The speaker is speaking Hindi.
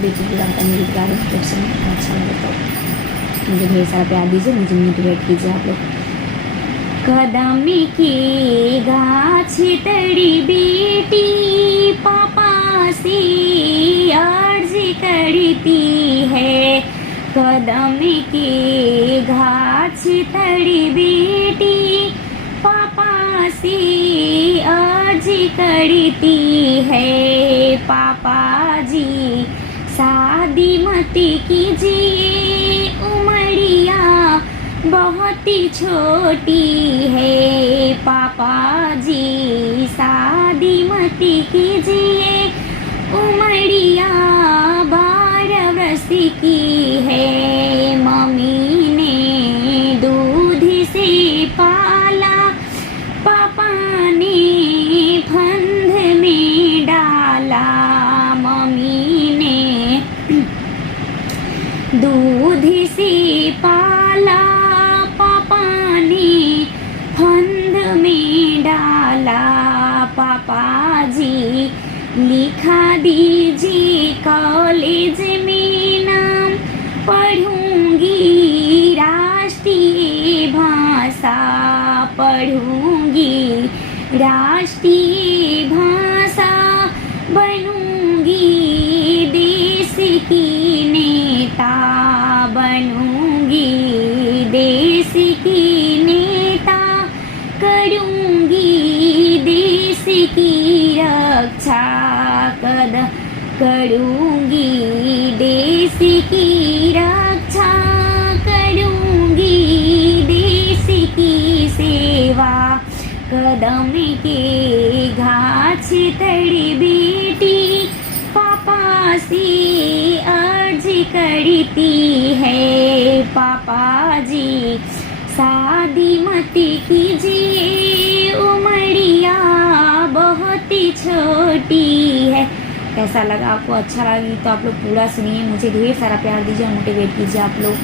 बेटी का मेरी गा रही हूँ, अच्छा लगे तो मुझे ढेर सारा प्यार दीजिए, मुझे मोटिवेट कीजिए आप लोग। कदम की गाछ तड़ी बेटी पापा से अर्ज करती है, कदम की गाछ तड़ी बेटी पापा से अर्ज करती है, पापा जी शादी मत कीजिए, उमरिया बहुत ही छोटी है, पापा जी शादी मत कीजिए, उमरिया 12 वर्ष की है, मम्मी ने दूध से पाला, पापा ने फंद में डाला, मम्मी ने दूध से पाला, पापा ने फंद में डाला, पापा जी लिखा दीजिए कॉलेज में नाम, पढ़ूंगी राष्ट्रीय भाषा, पढ़ूंगी राष्ट्रीय भाषा, बनूंगी देश की नेता, बनूंगी देश की नेता, करूंगी देश की रक्षा, करूंगी देश की रक्षा, करूंगी देश की सेवा, कदम के गाछ तड़ी बेटी पापा से अर्ज करती है, पापा जी शादी मत कीजिए, उमरिया बहुत ही छोटी है। कैसा लगा आपको? अच्छा लगी तो आप लोग पूरा सुनिए, मुझे ढेर सारा प्यार दीजिए, मोटिवेट कीजिए आप लोग।